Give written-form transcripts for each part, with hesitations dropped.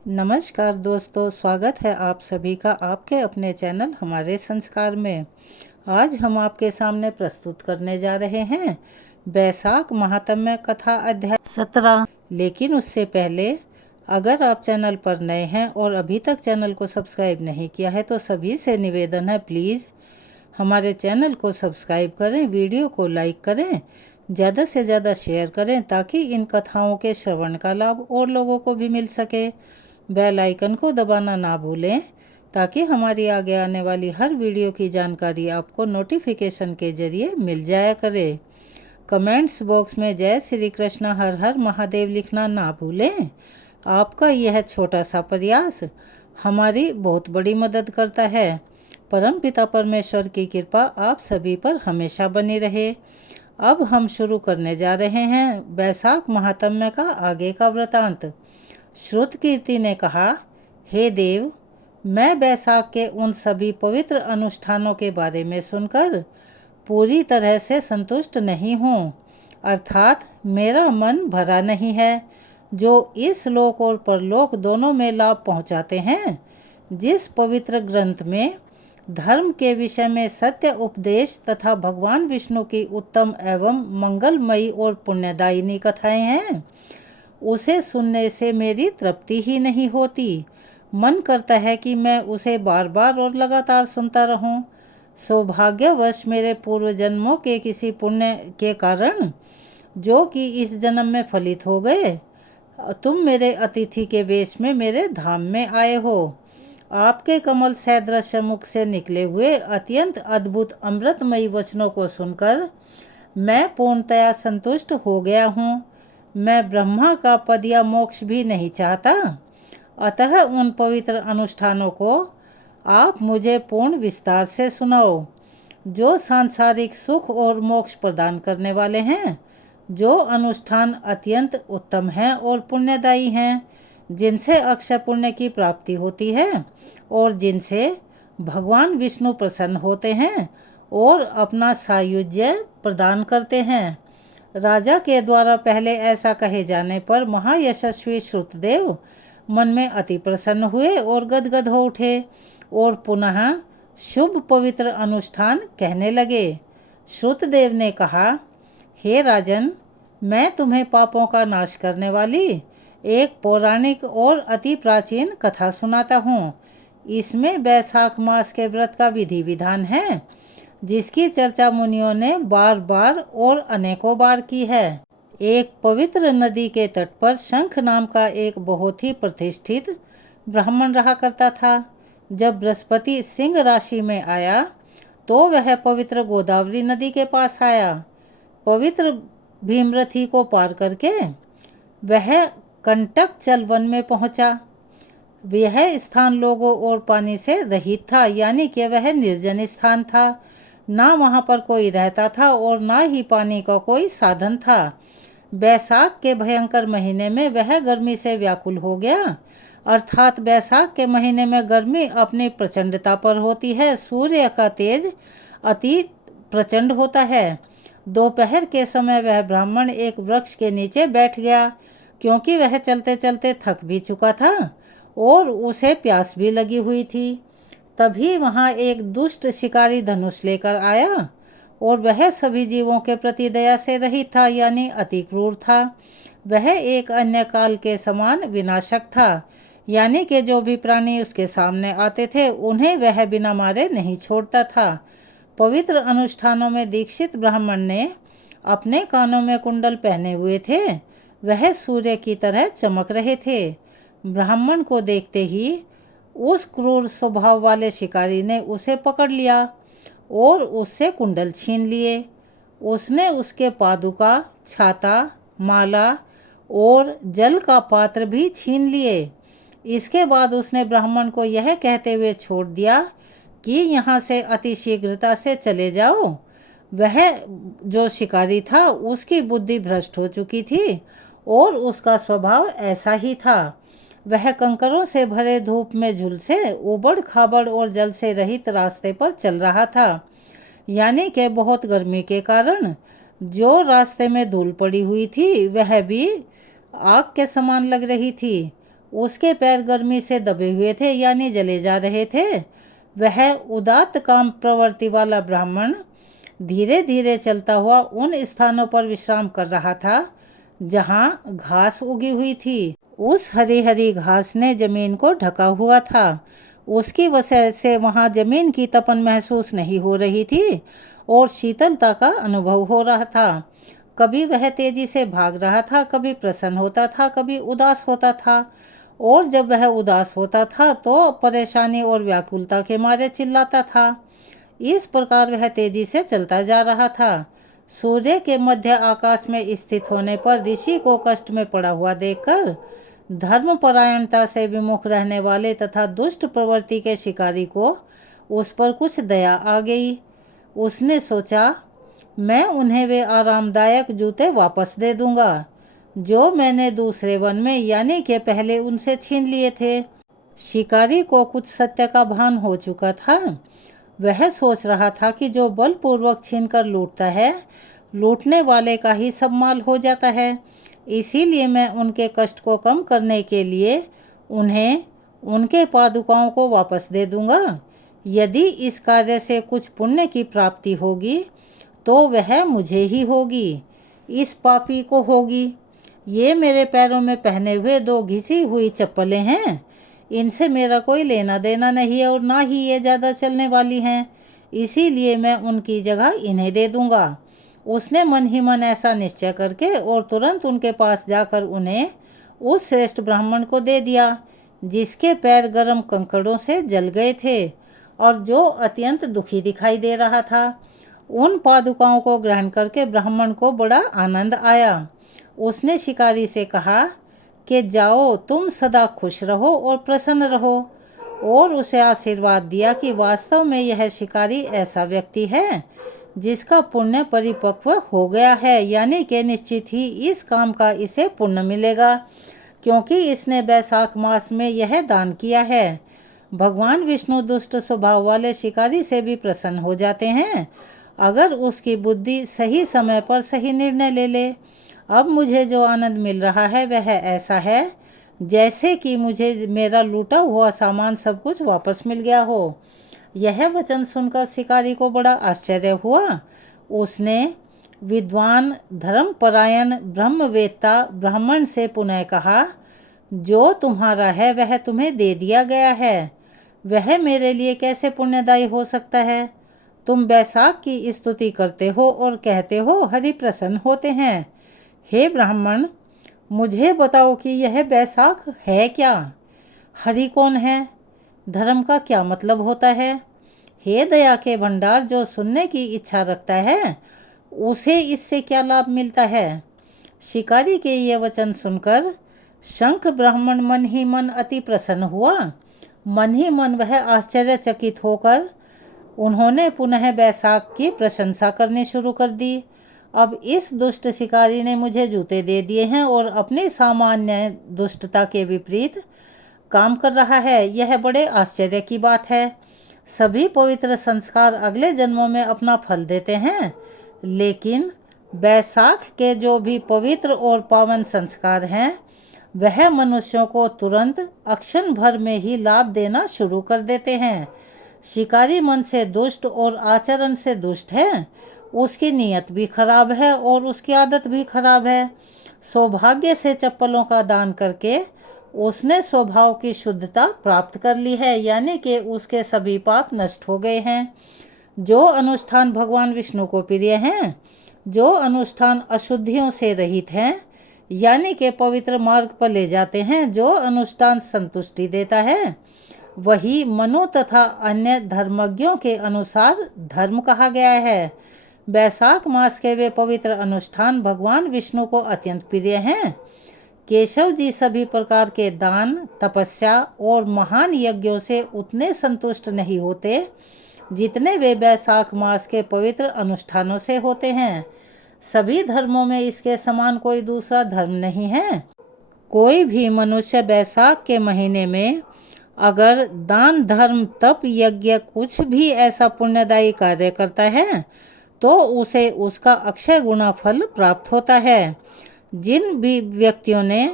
नमस्कार दोस्तों, स्वागत है आप सभी का आपके अपने चैनल हमारे संस्कार में। आज हम आपके सामने प्रस्तुत करने जा रहे हैं बैसाख महात्म्य कथा अध्याय 17। लेकिन उससे पहले अगर आप चैनल पर नए हैं और अभी तक चैनल को सब्सक्राइब नहीं किया है तो सभी से निवेदन है, प्लीज़ हमारे चैनल को सब्सक्राइब करें, वीडियो को लाइक करें, ज़्यादा से ज़्यादा शेयर करें ताकि इन कथाओं के श्रवण का लाभ और लोगों को भी मिल सके। बेल आइकन को दबाना ना भूलें ताकि हमारी आगे आने वाली हर वीडियो की जानकारी आपको नोटिफिकेशन के जरिए मिल जाया करे। कमेंट्स बॉक्स में जय श्री कृष्ण हर हर महादेव लिखना ना भूलें। आपका यह छोटा सा प्रयास हमारी बहुत बड़ी मदद करता है। परम पिता परमेश्वर की कृपा आप सभी पर हमेशा बनी रहे। अब हम शुरू करने जा रहे हैं बैसाख महात्म्य का आगे का वृतांत। श्रुत कीर्ति ने कहा, हे देव, मैं बैसाख के उन सभी पवित्र अनुष्ठानों के बारे में सुनकर पूरी तरह से संतुष्ट नहीं हूँ, अर्थात मेरा मन भरा नहीं है, जो इस लोक और परलोक दोनों में लाभ पहुँचाते हैं। जिस पवित्र ग्रंथ में धर्म के विषय में सत्य उपदेश तथा भगवान विष्णु की उत्तम एवं मंगलमयी और पुण्यदायिनी कथाएं हैं, उसे सुनने से मेरी तृप्ति ही नहीं होती। मन करता है कि मैं उसे बार बार और लगातार सुनता रहूं। सौभाग्यवश मेरे पूर्व जन्मों के किसी पुण्य के कारण, जो कि इस जन्म में फलित हो गए, तुम मेरे अतिथि के वेश में मेरे धाम में आए हो। आपके कमल सदृश मुख से निकले हुए अत्यंत अद्भुत अमृतमयी वचनों को सुनकर मैं पूर्णतया संतुष्ट हो गया हूँ। मैं ब्रह्मा का पद या मोक्ष भी नहीं चाहता, अतः उन पवित्र अनुष्ठानों को आप मुझे पूर्ण विस्तार से सुनाओ, जो सांसारिक सुख और मोक्ष प्रदान करने वाले हैं, जो अनुष्ठान अत्यंत उत्तम हैं और पुण्यदायी हैं, जिनसे अक्षय पुण्य की प्राप्ति होती है और जिनसे भगवान विष्णु प्रसन्न होते हैं और अपना सायुज्य प्रदान करते हैं। राजा के द्वारा पहले ऐसा कहे जाने पर महायशस्वी श्रुतदेव मन में अति प्रसन्न हुए और गदगद हो उठे और पुनः शुभ पवित्र अनुष्ठान कहने लगे। श्रुतदेव ने कहा, हे राजन, मैं तुम्हें पापों का नाश करने वाली एक पौराणिक और अति प्राचीन कथा सुनाता हूँ। इसमें बैसाख मास के व्रत का विधि विधान है, जिसकी चर्चा मुनियों ने बार बार और अनेकों बार की है। एक पवित्र नदी के तट पर शंख नाम का एक बहुत ही प्रतिष्ठित ब्राह्मण रहा करता था। जब बृहस्पति सिंह राशि में आया तो वह पवित्र गोदावरी नदी के पास आया। पवित्र भीमरथी को पार करके वह कंटक चल वन में पहुंचा। यह स्थान लोगों और पानी से रहित था, यानी कि वह निर्जन स्थान था। ना वहाँ पर कोई रहता था और ना ही पानी का कोई साधन था। बैसाख के भयंकर महीने में वह गर्मी से व्याकुल हो गया, अर्थात बैसाख के महीने में गर्मी अपनी प्रचंडता पर होती है। सूर्य का तेज अति प्रचंड होता है। दोपहर के समय वह ब्राह्मण एक वृक्ष के नीचे बैठ गया, क्योंकि वह चलते चलते थक भी चुका था और उसे प्यास भी लगी हुई थी। तभी वहाँ एक दुष्ट शिकारी धनुष लेकर आया और वह सभी जीवों के प्रति दया से रहित था, यानी अति क्रूर था। वह एक अन्य काल के समान विनाशक था, यानी कि जो भी प्राणी उसके सामने आते थे उन्हें वह बिना मारे नहीं छोड़ता था। पवित्र अनुष्ठानों में दीक्षित ब्राह्मण ने अपने कानों में कुंडल पहने हुए थे। वह सूर्य की तरह चमक रहे थे। ब्राह्मण को देखते ही उस क्रूर स्वभाव वाले शिकारी ने उसे पकड़ लिया और उससे कुंडल छीन लिए। उसने उसके पादुका, छाता, माला और जल का पात्र भी छीन लिए। इसके बाद उसने ब्राह्मण को यह कहते हुए छोड़ दिया कि यहाँ से अति शीघ्रता से चले जाओ। वह जो शिकारी था उसकी बुद्धि भ्रष्ट हो चुकी थी और उसका स्वभाव ऐसा ही था। वह कंकरों से भरे धूप में झुलसे उबड़ खाबड़ और जल से रहित रास्ते पर चल रहा था, यानी कि बहुत गर्मी के कारण जो रास्ते में धूल पड़ी हुई थी वह भी आग के समान लग रही थी। उसके पैर गर्मी से दबे हुए थे यानी जले जा रहे थे। वह उदात्त काम प्रवृत्ति वाला ब्राह्मण धीरे धीरे चलता हुआ उन स्थानों पर विश्राम कर रहा था जहां घास उगी हुई थी। उस हरी हरी घास ने जमीन को ढका हुआ था। उसकी वजह से वहां जमीन की तपन महसूस नहीं हो रही थी और शीतलता का अनुभव हो रहा था। कभी वह तेजी से भाग रहा था, कभी प्रसन्न होता था, कभी उदास होता था, और जब वह उदास होता था तो परेशानी और व्याकुलता के मारे चिल्लाता था। इस प्रकार वह तेजी से चलता जा रहा था। सूर्य के मध्य आकाश में स्थित होने पर ऋषि को कष्ट में पड़ा हुआ देखकर धर्मपरायणता से विमुख रहने वाले तथा दुष्ट प्रवृत्ति के शिकारी को उस पर कुछ दया आ गई। उसने सोचा, मैं उन्हें वे आरामदायक जूते वापस दे दूंगा जो मैंने दूसरे वन में यानी कि पहले उनसे छीन लिए थे। शिकारी को कुछ सत्य का भान हो चुका था। वह सोच रहा था कि जो बलपूर्वक छीनकर लूटता है, लूटने वाले का ही सब माल हो जाता है। इसीलिए मैं उनके कष्ट को कम करने के लिए उन्हें उनके पादुकाओं को वापस दे दूंगा। यदि इस कार्य से कुछ पुण्य की प्राप्ति होगी तो वह मुझे ही होगी, इस पापी को होगी। ये मेरे पैरों में पहने हुए 2 घिसी हुई चप्पलें हैं। इनसे मेरा कोई लेना देना नहीं है और ना ही ये ज़्यादा चलने वाली हैं, इसीलिए मैं उनकी जगह इन्हें दे दूंगा। उसने मन ही मन ऐसा निश्चय करके और तुरंत उनके पास जाकर उन्हें उस श्रेष्ठ ब्राह्मण को दे दिया जिसके पैर गर्म कंकड़ों से जल गए थे और जो अत्यंत दुखी दिखाई दे रहा था। उन पादुकाओं को ग्रहण करके ब्राह्मण को बड़ा आनंद आया। उसने शिकारी से कहा कि जाओ, तुम सदा खुश रहो और प्रसन्न रहो, और उसे आशीर्वाद दिया कि वास्तव में यह शिकारी ऐसा व्यक्ति है जिसका पुण्य परिपक्व हो गया है, यानी कि निश्चित ही इस काम का इसे पुण्य मिलेगा क्योंकि इसने बैसाख मास में यह दान किया है। भगवान विष्णु दुष्ट स्वभाव वाले शिकारी से भी प्रसन्न हो जाते हैं अगर उसकी बुद्धि सही समय पर सही निर्णय ले ले। अब मुझे जो आनंद मिल रहा है वह ऐसा है जैसे कि मुझे मेरा लूटा हुआ सामान सब कुछ वापस मिल गया हो। यह वचन सुनकर शिकारी को बड़ा आश्चर्य हुआ। उसने विद्वान धर्मपरायण ब्रह्मवेत्ता ब्राह्मण से पुनः कहा, जो तुम्हारा है वह तुम्हें दे दिया गया है, वह मेरे लिए कैसे पुण्यदायी हो सकता है। तुम बैसाख की स्तुति करते हो और कहते हो हरि प्रसन्न होते हैं। हे ब्राह्मण, मुझे बताओ कि यह बैसाख है क्या? हरि कौन है? धर्म का क्या मतलब होता है? हे दया के भंडार, जो सुनने की इच्छा रखता है उसे इससे क्या लाभ मिलता है? शिकारी के ये वचन सुनकर शंख ब्राह्मण मन ही मन अति प्रसन्न हुआ। मन ही मन वह आश्चर्यचकित होकर उन्होंने पुनः बैसाख की प्रशंसा करनी शुरू कर दी। अब इस दुष्ट शिकारी ने मुझे जूते दे दिए हैं और अपनी सामान्य दुष्टता के विपरीत काम कर रहा है। यह बड़े आश्चर्य की बात है। सभी पवित्र संस्कार अगले जन्मों में अपना फल देते हैं, लेकिन बैसाख के जो भी पवित्र और पावन संस्कार हैं वह मनुष्यों को तुरंत अक्षण भर में ही लाभ देना शुरू कर देते हैं। शिकारी मन से दुष्ट और आचरण से दुष्ट है। उसकी नीयत भी खराब है और उसकी आदत भी खराब है। सौभाग्य से चप्पलों का दान करके उसने स्वभाव की शुद्धता प्राप्त कर ली है, यानी कि उसके सभी पाप नष्ट हो गए हैं। जो अनुष्ठान भगवान विष्णु को प्रिय हैं, जो अनुष्ठान अशुद्धियों से रहित हैं, यानी कि पवित्र मार्ग पर ले जाते हैं, जो अनुष्ठान संतुष्टि देता है, वही मनु तथा अन्य धर्मज्ञों के अनुसार धर्म कहा गया है। बैसाख मास के वे पवित्र अनुष्ठान भगवान विष्णु को अत्यंत प्रिय हैं। केशव जी सभी प्रकार के दान, तपस्या और महान यज्ञों से उतने संतुष्ट नहीं होते जितने वे बैसाख मास के पवित्र अनुष्ठानों से होते हैं। सभी धर्मों में इसके समान कोई दूसरा धर्म नहीं है। कोई भी मनुष्य बैसाख के महीने में अगर दान, धर्म, तप, यज्ञ कुछ भी ऐसा पुण्यदायी कार्य करता है तो उसे उसका अक्षय गुना फल प्राप्त होता है। जिन भी व्यक्तियों ने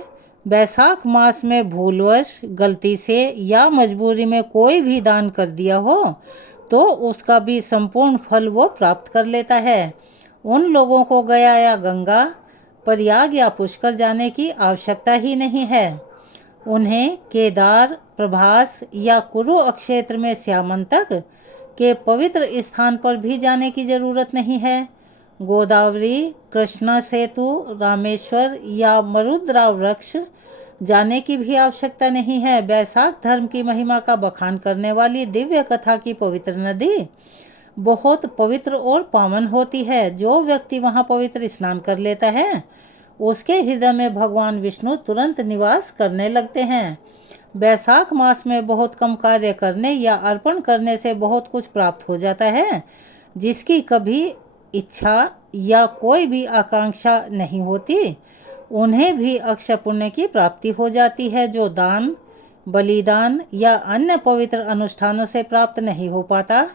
बैसाख मास में भूलवश, गलती से या मजबूरी में कोई भी दान कर दिया हो तो उसका भी संपूर्ण फल वो प्राप्त कर लेता है। उन लोगों को गया या गंगा, प्रयाग या पुष्कर जाने की आवश्यकता ही नहीं है। उन्हें केदार, प्रभास या कुरु क्षेत्र में श्यामंतक के पवित्र स्थान पर भी जाने की जरूरत नहीं है। गोदावरी, कृष्णा सेतु, रामेश्वर या मरुद्रा वृक्ष जाने की भी आवश्यकता नहीं है। बैसाख धर्म की महिमा का बखान करने वाली दिव्य कथा की पवित्र नदी बहुत पवित्र और पावन होती है। जो व्यक्ति वहाँ पवित्र स्नान कर लेता है उसके हृदय में भगवान विष्णु तुरंत निवास करने लगते हैं। बैसाख मास में बहुत कम कार्य करने या अर्पण करने से बहुत कुछ प्राप्त हो जाता है जिसकी कभी इच्छा या कोई भी आकांक्षा नहीं होती। उन्हें भी अक्षय पुण्य की प्राप्ति हो जाती है जो दान, बलिदान या अन्य पवित्र अनुष्ठानों से प्राप्त नहीं हो पाता,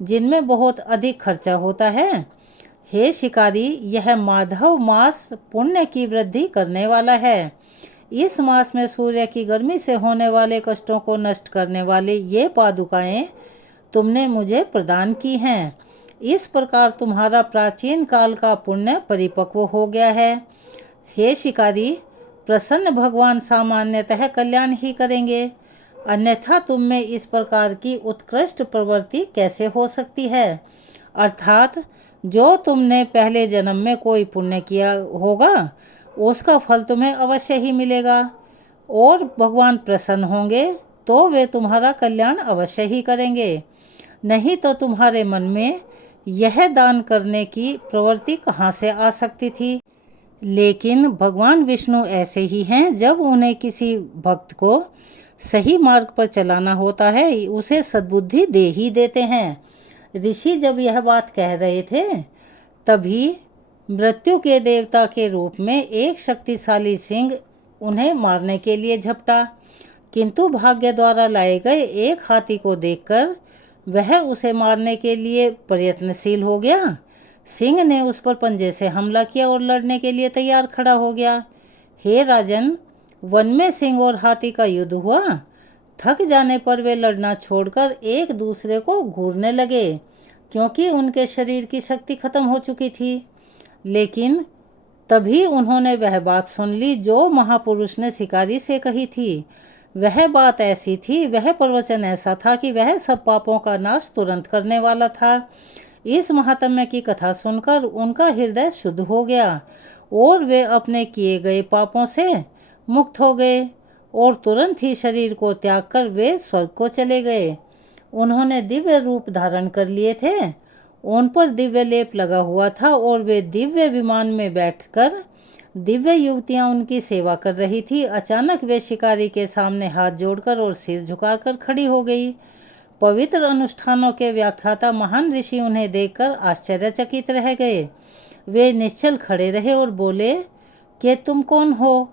जिनमें बहुत अधिक खर्चा होता है। हे शिकारी, यह माधव मास पुण्य की वृद्धि करने वाला है। इस मास में सूर्य की गर्मी से होने वाले कष्टों को नष्ट करने वाले ये पादुकाएं तुमने मुझे प्रदान की हैं। इस प्रकार तुम्हारा प्राचीन काल का पुण्य परिपक्व हो गया है। हे शिकारी, प्रसन्न भगवान सामान्यतः कल्याण ही करेंगे, अन्यथा तुम में इस प्रकार की उत्कृष्ट प्रवृत्ति कैसे हो सकती है। अर्थात जो तुमने पहले जन्म में कोई पुण्य किया होगा उसका फल तुम्हें अवश्य ही मिलेगा और भगवान प्रसन्न होंगे तो वे तुम्हारा कल्याण अवश्य ही करेंगे। नहीं तो तुम्हारे मन में यह दान करने की प्रवृत्ति कहाँ से आ सकती थी। लेकिन भगवान विष्णु ऐसे ही हैं, जब उन्हें किसी भक्त को सही मार्ग पर चलाना होता है उसे सद्बुद्धि दे ही देते हैं। ऋषि जब यह बात कह रहे थे तभी मृत्यु के देवता के रूप में एक शक्तिशाली सिंह उन्हें मारने के लिए झपटा, किंतु भाग्य द्वारा लाए गए एक हाथी को देखकर वह उसे मारने के लिए प्रयत्नशील हो गया। सिंह ने उस पर पंजे से हमला किया और लड़ने के लिए तैयार खड़ा हो गया। हे राजन, वन में सिंह और हाथी का युद्ध हुआ। थक जाने पर वे लड़ना छोड़कर एक दूसरे को घूरने लगे क्योंकि उनके शरीर की शक्ति खत्म हो चुकी थी। लेकिन तभी उन्होंने वह बात सुन ली जो महापुरुष ने शिकारी से कही थी। वह बात ऐसी थी, वह प्रवचन ऐसा था कि वह सब पापों का नाश तुरंत करने वाला था। इस महात्म्य की कथा सुनकर उनका हृदय शुद्ध हो गया और वे अपने किए गए पापों से मुक्त हो गए और तुरंत ही शरीर को त्याग कर वे स्वर्ग को चले गए। उन्होंने दिव्य रूप धारण कर लिए थे, उन पर दिव्य लेप लगा हुआ था और वे दिव्य विमान में बैठकर दिव्य युवतियां उनकी सेवा कर रही थी। अचानक वे शिकारी के सामने हाथ जोड़कर और सिर झुकाकर खड़ी हो गई। पवित्र अनुष्ठानों के व्याख्याता महान ऋषि उन्हें देखकर आश्चर्यचकित रह गए। वे निश्चल खड़े रहे और बोले कि तुम कौन हो?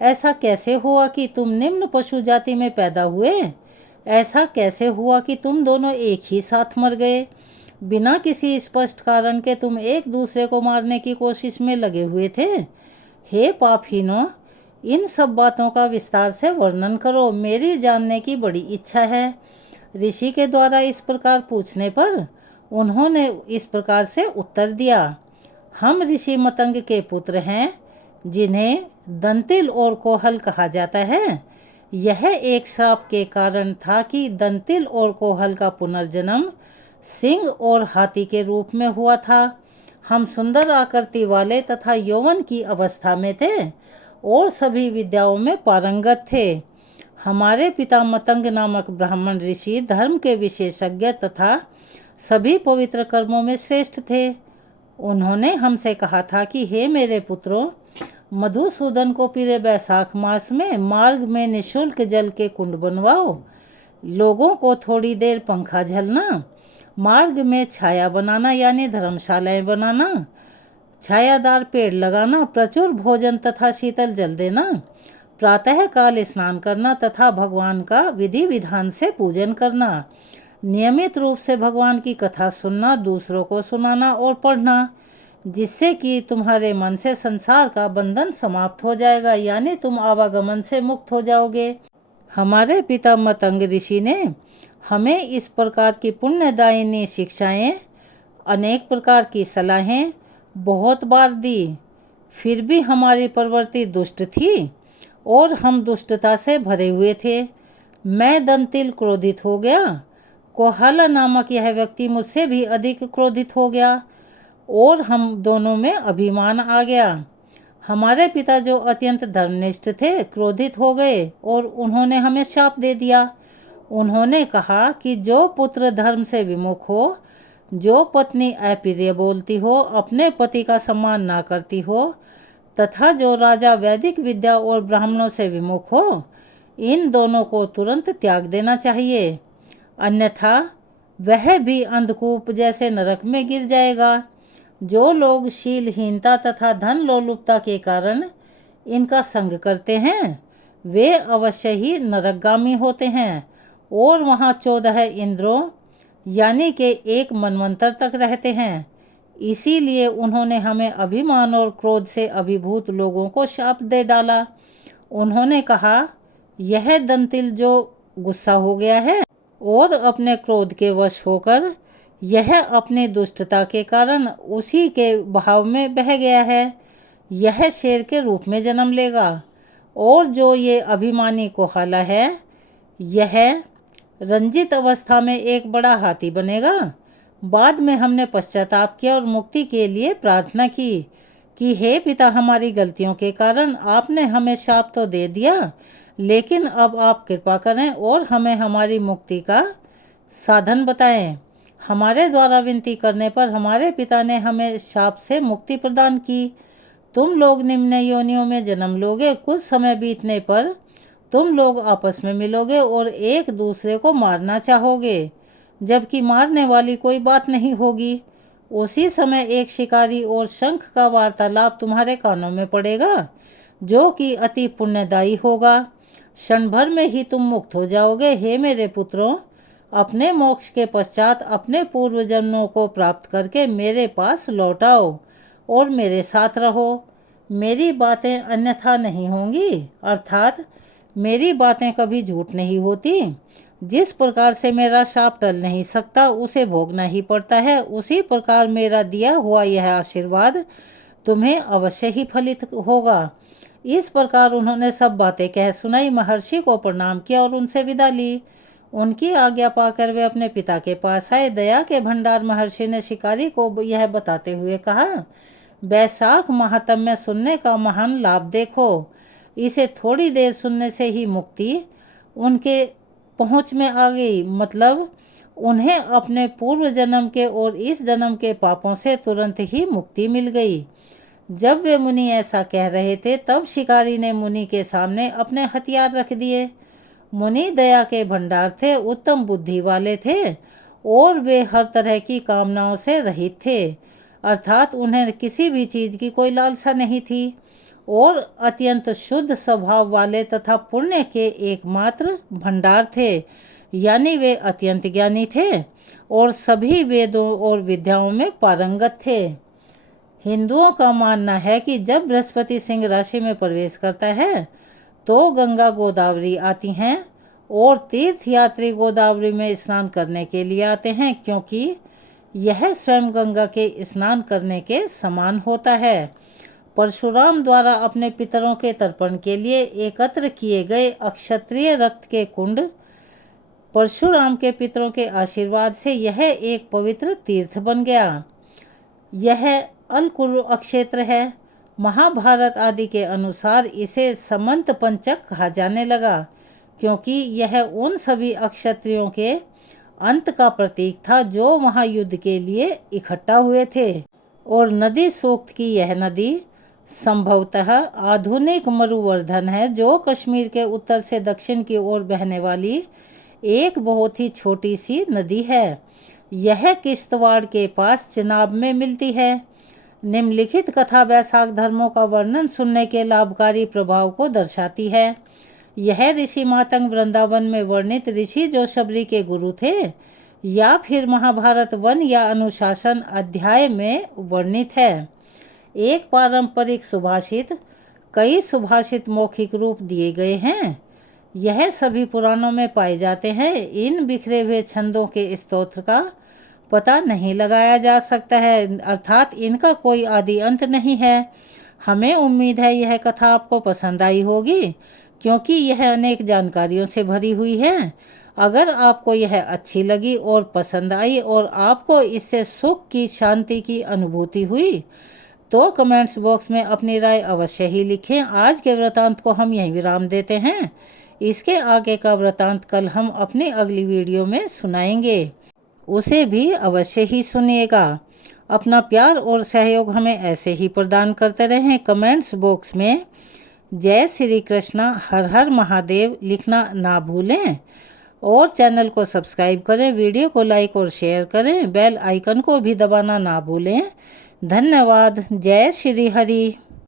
ऐसा कैसे हुआ कि तुम निम्न पशु जाति में पैदा हुए? ऐसा कैसे हुआ कि तुम दोनों एक ही साथ मर गए? बिना किसी स्पष्ट कारण के तुम एक दूसरे को मारने की कोशिश में लगे हुए थे। हे पापहीनों, इन सब बातों का विस्तार से वर्णन करो, मेरी जानने की बड़ी इच्छा है। ऋषि के द्वारा इस प्रकार पूछने पर उन्होंने इस प्रकार से उत्तर दिया। हम ऋषि मतंग के पुत्र हैं जिन्हें दंतिल और कोहल कहा जाता है। यह एक श्राप के कारण था कि दंतिल और कोहल का पुनर्जन्म सिंह और हाथी के रूप में हुआ था। हम सुंदर आकृति वाले तथा यौवन की अवस्था में थे और सभी विद्याओं में पारंगत थे। हमारे पिता मतंग नामक ब्राह्मण ऋषि धर्म के विशेषज्ञ तथा सभी पवित्र कर्मों में श्रेष्ठ थे। उन्होंने हमसे कहा था कि हे मेरे पुत्रों, मधुसूदन को पूरे बैसाख मास में मार्ग में निःशुल्क जल के कुंड बनवाओ, लोगों को थोड़ी देर पंखा झलना, मार्ग में छाया बनाना यानी धर्मशालाएं बनाना, छायादार पेड़ लगाना, प्रचुर भोजन तथा शीतल जल देना, प्रातः काल स्नान करना तथा भगवान का विधि विधान से पूजन करना, नियमित रूप से भगवान की कथा सुनना, दूसरों को सुनाना और पढ़ना, जिससे कि तुम्हारे मन से संसार का बंधन समाप्त हो जाएगा, यानी तुम आवागमन से मुक्त हो जाओगे। हमारे पिता मतंग ऋषि ने हमें इस प्रकार की पुण्यदायिनी शिक्षाएं, अनेक प्रकार की सलाहें बहुत बार दी। फिर भी हमारी प्रवृत्ति दुष्ट थी और हम दुष्टता से भरे हुए थे। मैं दंतिल क्रोधित हो गया। कोहाला नामक यह व्यक्ति मुझसे भी अधिक क्रोधित हो गया और हम दोनों में अभिमान आ गया। हमारे पिता जो अत्यंत धर्मनिष्ठ थे क्रोधित हो गए और उन्होंने हमें शाप दे दिया। उन्होंने कहा कि जो पुत्र धर्म से विमुख हो, जो पत्नी अप्रिय बोलती हो, अपने पति का सम्मान ना करती हो, तथा जो राजा वैदिक विद्या और ब्राह्मणों से विमुख हो, इन दोनों को तुरंत त्याग देना चाहिए, अन्यथा वह भी अंधकूप जैसे नरक में गिर जाएगा। जो लोग शीलहीनता तथा धन लोलुपता के कारण इनका संग करते हैं, वे अवश्य ही नरकगामी होते हैं और वहाँ 14 इंद्रों यानी कि एक मनवंतर तक रहते हैं। इसीलिए उन्होंने हमें अभिमान और क्रोध से अभिभूत लोगों को शाप दे डाला। उन्होंने कहा, यह दंतिल जो गुस्सा हो गया है और अपने क्रोध के वश होकर यह अपनी दुष्टता के कारण उसी के भाव में बह गया है, यह शेर के रूप में जन्म लेगा। और जो ये अभिमानी कोहाला है, यह रंजित अवस्था में एक बड़ा हाथी बनेगा। बाद में हमने पश्चाताप किया और मुक्ति के लिए प्रार्थना की कि हे पिता, हमारी गलतियों के कारण आपने हमें शाप तो दे दिया, लेकिन अब आप कृपा करें और हमें हमारी मुक्ति का साधन बताएं। हमारे द्वारा विनती करने पर हमारे पिता ने हमें शाप से मुक्ति प्रदान की। तुम लोग निम्न योनियों में जन्म लोगे। कुछ समय बीतने पर तुम लोग आपस में मिलोगे और एक दूसरे को मारना चाहोगे, जबकि मारने वाली कोई बात नहीं होगी। उसी समय एक शिकारी और शंख का वार्तालाप तुम्हारे कानों में पड़ेगा, जो कि अति पुण्यदायी होगा। क्षण भर में ही तुम मुक्त हो जाओगे। हे मेरे पुत्रों, अपने मोक्ष के पश्चात अपने पूर्व जन्मों को प्राप्त करके मेरे पास लौट आओ और मेरे साथ रहो। मेरी बातें अन्यथा नहीं होंगी, अर्थात मेरी बातें कभी झूठ नहीं होती। जिस प्रकार से मेरा शाप टल नहीं सकता, उसे भोगना ही पड़ता है, उसी प्रकार मेरा दिया हुआ यह आशीर्वाद तुम्हें अवश्य ही फलित होगा। इस प्रकार उन्होंने सब बातें कह सुनाई, महर्षि को प्रणाम किया और उनसे विदा ली। उनकी आज्ञा पाकर वे अपने पिता के पास आए। दया के भंडार महर्षि ने शिकारी को यह बताते हुए कहा, वैशाख महात्म्य सुनने का महान लाभ देखो। इसे थोड़ी देर सुनने से ही मुक्ति उनके पहुँच में आ गई। मतलब उन्हें अपने पूर्व जन्म के और इस जन्म के पापों से तुरंत ही मुक्ति मिल गई। जब वे मुनि ऐसा कह रहे थे, तब शिकारी ने मुनि के सामने अपने हथियार रख दिए। मुनि दया के भंडार थे, उत्तम बुद्धि वाले थे और वे हर तरह की कामनाओं से रहित थे, अर्थात उन्हें किसी भी चीज़ की कोई लालसा नहीं थी और अत्यंत शुद्ध स्वभाव वाले तथा पुण्य के एकमात्र भंडार थे, यानी वे अत्यंत ज्ञानी थे और सभी वेदों और विद्याओं में पारंगत थे। हिंदुओं का मानना है कि जब बृहस्पति सिंह राशि में प्रवेश करता है तो गंगा गोदावरी आती हैं और तीर्थयात्री गोदावरी में स्नान करने के लिए आते हैं, क्योंकि यह स्वयं गंगा के स्नान करने के समान होता है। परशुराम द्वारा अपने पितरों के तर्पण के लिए एकत्र किए गए अक्षत्रिय रक्त के कुंड, परशुराम के पितरों के आशीर्वाद से यह एक पवित्र तीर्थ बन गया। यह अलकुरु अक्षेत्र है। महाभारत आदि के अनुसार इसे समंत पंचक कहा जाने लगा, क्योंकि यह उन सभी अक्षत्रियों के अंत का प्रतीक था जो वहां युद्ध के लिए इकट्ठा हुए थे। और नदी सूक्त की यह नदी संभवतः आधुनिक मरुवर्धन है, जो कश्मीर के उत्तर से दक्षिण की ओर बहने वाली एक बहुत ही छोटी सी नदी है। यह किश्तवाड़ के पास चिनाब में मिलती है। निम्नलिखित कथा वैशाख धर्मों का वर्णन सुनने के लाभकारी प्रभाव को दर्शाती है। यह ऋषि मातंग वृंदावन में वर्णित ऋषि जो शबरी के गुरु थे, या फिर महाभारत वन या अनुशासन अध्याय में वर्णित है। एक पारंपरिक सुभाषित, कई सुभाषित मौखिक रूप दिए गए हैं। यह सभी पुराणों में पाए जाते हैं। इन बिखरे हुए छंदों के स्तोत्र का पता नहीं लगाया जा सकता है, अर्थात इनका कोई आदि अंत नहीं है। हमें उम्मीद है यह कथा आपको पसंद आई होगी, क्योंकि यह अनेक जानकारियों से भरी हुई है। अगर आपको यह अच्छी लगी और पसंद आई और आपको इससे सुख की, शांति की अनुभूति हुई, तो कमेंट्स बॉक्स में अपनी राय अवश्य ही लिखें। आज के वृतांत को हम यहीं विराम देते हैं। इसके आगे का वृतांत कल हम अपनी अगली वीडियो में सुनाएंगे, उसे भी अवश्य ही सुनिएगा। अपना प्यार और सहयोग हमें ऐसे ही प्रदान करते रहें। कमेंट्स बॉक्स में जय श्री कृष्णा, हर हर महादेव लिखना ना भूलें और चैनल को सब्सक्राइब करें, वीडियो को लाइक और शेयर करें, बेल आइकन को भी दबाना ना भूलें। धन्यवाद। जय श्री हरि।